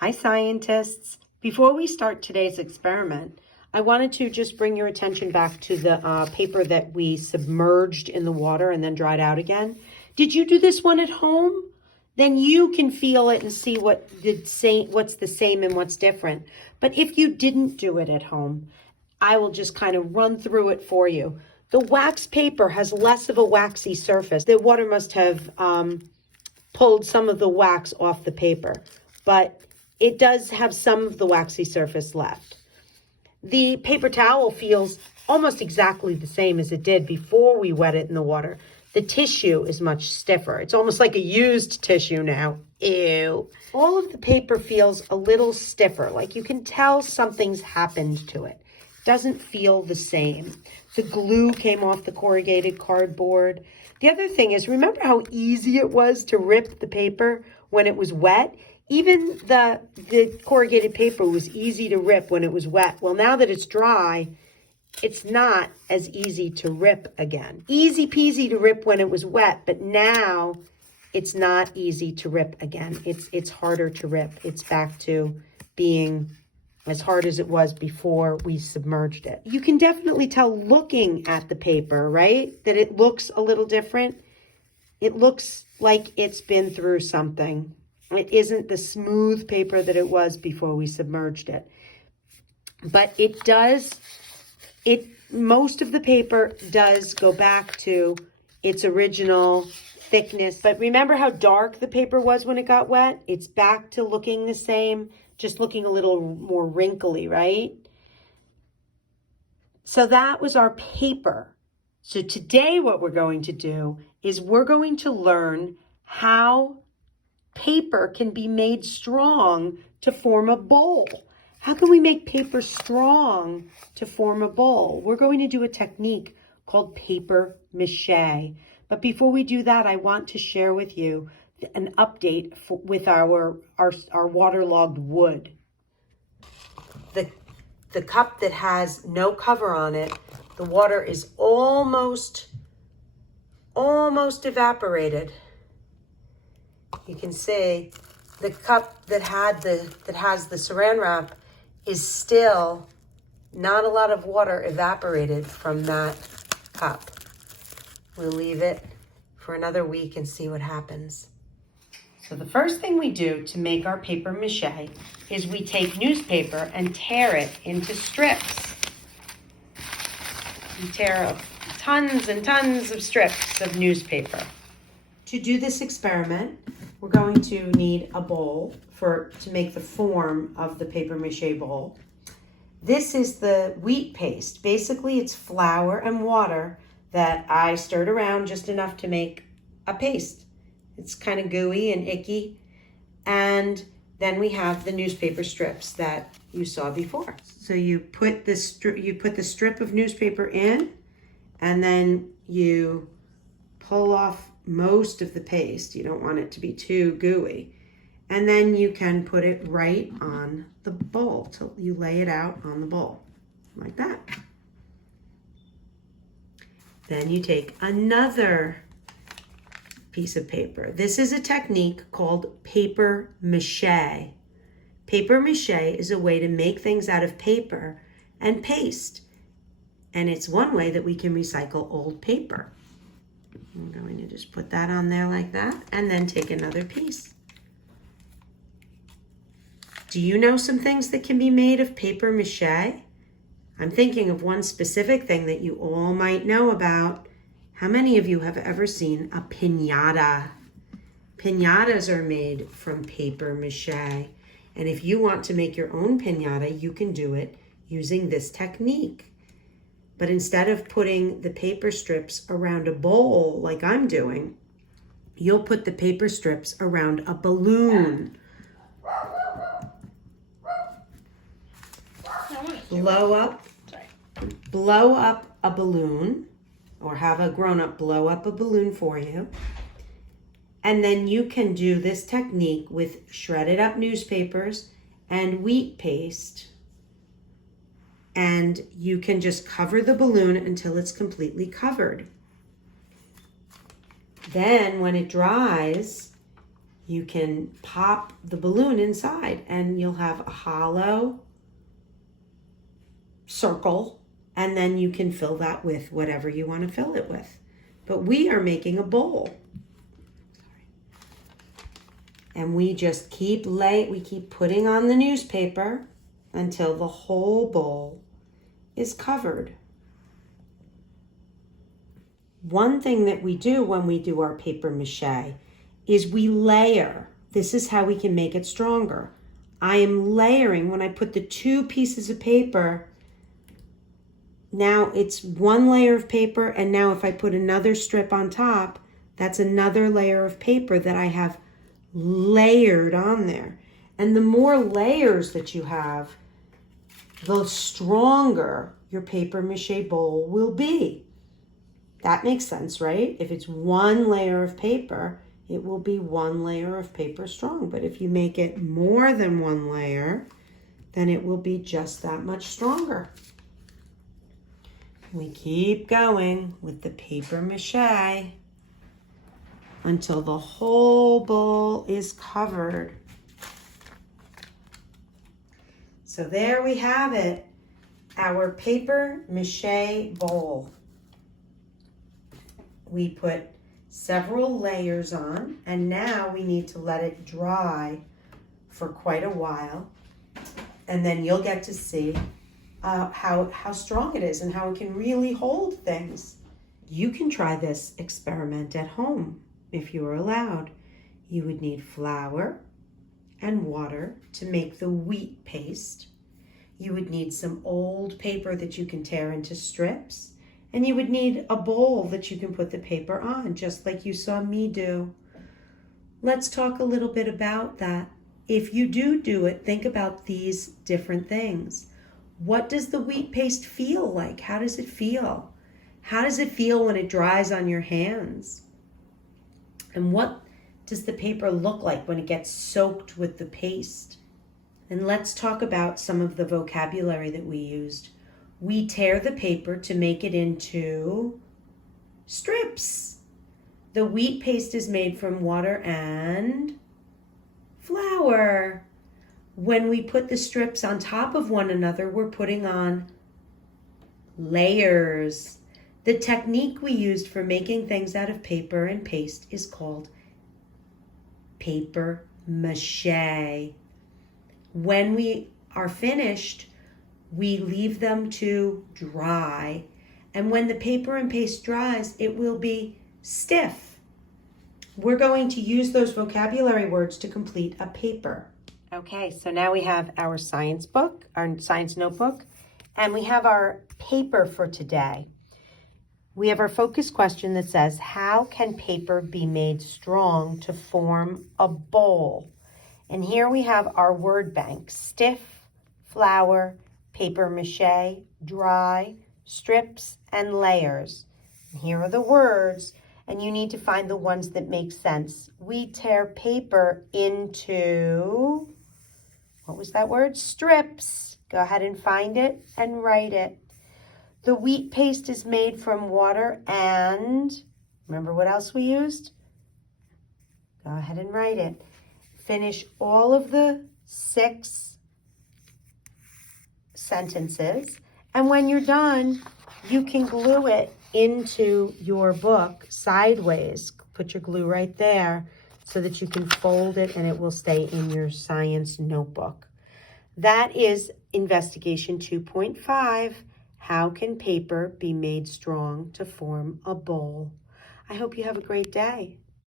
Hi, scientists. Before we start today's experiment, I wanted to just bring your attention back to the paper that we submerged in the water and then dried out again. Did you do this one at home? Then you can feel it and see what's the same and what's different. But if you didn't do it at home, I will just kind of run through it for you. The wax paper has less of a waxy surface. The water must have pulled some of the wax off the paper, but it does have some of the waxy surface left. The paper towel feels almost exactly the same as it did before we wet it in the water. The tissue is much stiffer. It's almost like a used tissue now. Ew. All of the paper feels a little stiffer, like you can tell something's happened to it. It doesn't feel the same. The glue came off the corrugated cardboard. The other thing is, remember how easy it was to rip the paper when it was wet? Even the corrugated paper was easy to rip when it was wet. Well, now that it's dry, it's not as easy to rip again. Easy peasy to rip when it was wet, but now it's not easy to rip again. It's harder to rip. It's back to being as hard as it was before we submerged it. You can definitely tell looking at the paper, right? That it looks a little different. It looks like it's been through something. It isn't the smooth paper that it was before we submerged it. But most of the paper does go back to its original thickness. But remember how dark the paper was when it got wet? It's back to looking the same, just looking a little more wrinkly, right? So that was our paper. So today what we're going to do is we're going to learn how paper can be made strong to form a bowl. How can we make paper strong to form a bowl? We're going to do a technique called paper mache. But before we do that, I want to share with you an update with our waterlogged wood. The cup that has no cover on it, the water is almost evaporated. You can see the cup that has the saran wrap is still not a lot of water evaporated from that cup. We'll leave it for another week and see what happens. So the first thing we do to make our paper mache is we take newspaper and tear it into strips. We tear up tons and tons of strips of newspaper. To do this experiment, we're going to need a bowl to make the form of the paper mache bowl. This is the wheat paste. Basically, it's flour and water that I stirred around just enough to make a paste. It's kind of gooey and icky. And then we have the newspaper strips that you saw before. So you put the strip of newspaper in, and then you pull off most of the paste. You don't want it to be too gooey. And then you can put it right on the bowl. So you lay it out on the bowl like that. Then you take another piece of paper. This is a technique called paper mache. Paper mache is a way to make things out of paper and paste. And it's one way that we can recycle old paper. I'm going to just put that on there like that, and then take another piece. Do you know some things that can be made of paper mache? I'm thinking of one specific thing that you all might know about. How many of you have ever seen a pinata? Pinatas are made from paper mache. And if you want to make your own pinata, you can do it using this technique. But instead of putting the paper strips around a bowl like I'm doing, you'll put the paper strips around a balloon. Blow up a balloon, or have a grown-up blow up a balloon for you. And then you can do this technique with shredded up newspapers and wheat paste. And you can just cover the balloon until it's completely covered. Then when it dries, You can pop the balloon inside and you'll have a hollow circle, and then you can fill that with whatever you want to fill it with. But we are making a bowl. And we just keep putting on the newspaper until the whole bowl is covered. One thing that we do when we do our paper mache is we layer. This is how we can make it stronger. I am layering. When I put the 2 pieces of paper, now it's 1 layer of paper, and now if I put another strip on top, that's another layer of paper that I have layered on there. And the more layers that you have, the stronger your paper mache bowl will be. That makes sense, right? If it's 1 layer of paper, it will be 1 layer of paper strong. But if you make it more than 1 layer, then it will be just that much stronger. We keep going with the paper mache until the whole bowl is covered. So there we have it, our paper mache bowl. We put several layers on, and now we need to let it dry for quite a while, and then you'll get to see how strong it is and how it can really hold things. You can try this experiment at home if you are allowed. You would need flour and water to make the wheat paste. You would need some old paper that you can tear into strips, and you would need a bowl that you can put the paper on, just like you saw me do. Let's talk a little bit about that. If you do it, think about these different things. What does the wheat paste feel like? How does it feel? How does it feel when it dries on your hands? And what does the paper look like when it gets soaked with the paste? And let's talk about some of the vocabulary that we used. We tear the paper to make it into strips. The wheat paste is made from water and flour. When we put the strips on top of one another, we're putting on layers. The technique we used for making things out of paper and paste is called paper mache. When we are finished, we leave them to dry. And when the paper and paste dries, it will be stiff. We're going to use those vocabulary words to complete a paper. Okay, so now we have our science book, our science notebook, and we have our paper for today. We have our focus question that says, how can paper be made strong to form a bowl? And here we have our word bank: stiff, flour, paper mache, dry, strips, and layers. And here are the words, and you need to find the ones that make sense. We tear paper into, what was that word? Strips. Go ahead and find it and write it. The wheat paste is made from water and, remember what else we used? Go ahead and write it. Finish all of the 6 sentences, and when you're done, you can glue it into your book sideways. Put your glue right there so that you can fold it and it will stay in your science notebook. That is investigation 2.5. How can paper be made strong to form a bowl? I hope you have a great day.